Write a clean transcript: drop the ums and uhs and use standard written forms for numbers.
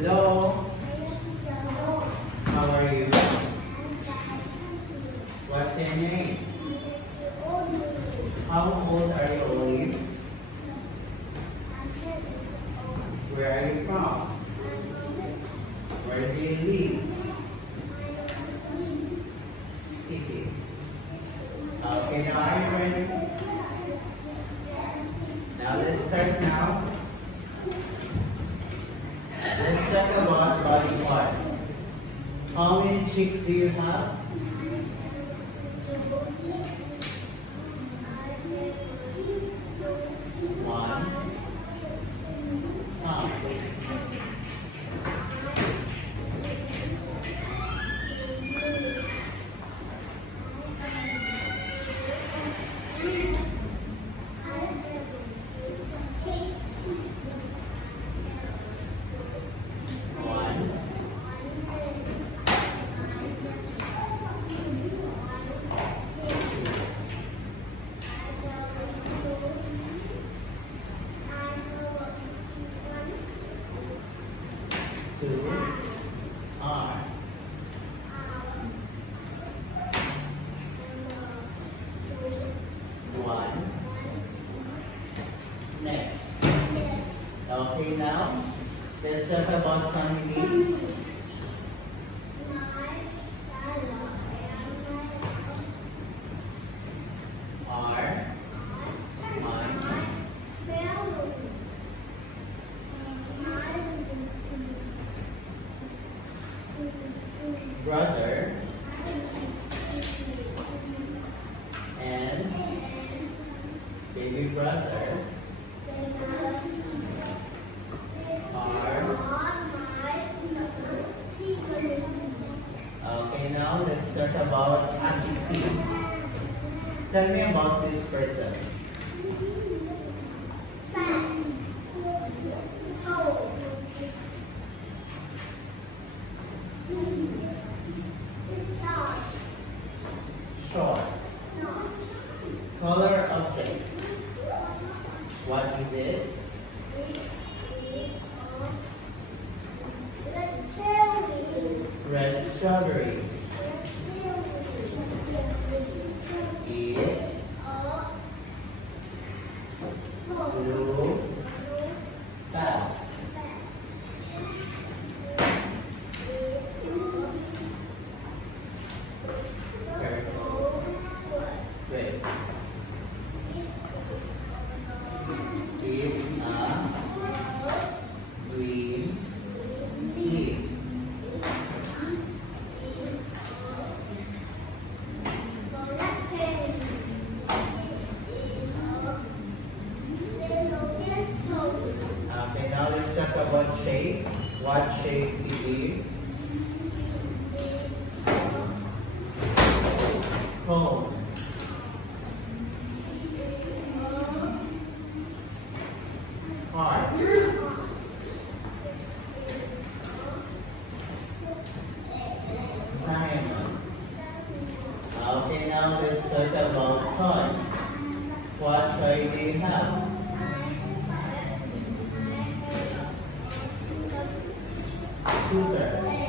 Hello. How are you? What's your name? How old are you, Olive? Where are you from? Where do you live? City. Okay, now are you ready? Now let's start now. Let's talk about body parts. How many cheeks do you have? One. Two arms. One. Next. Okay, now let's talk about family. R. One. Brother and baby brother are. Okay, now let's talk about adjectives. Tell me about this person. Short. Color objects. What is it? Red strawberry. It's blue bag. Purple. Red. It's a green leaf. Okay, now let's talk about shape. What shape it is? Cone. Heart. Diamond. Okay, now let's talk about toys. What toy do you have? Scooter.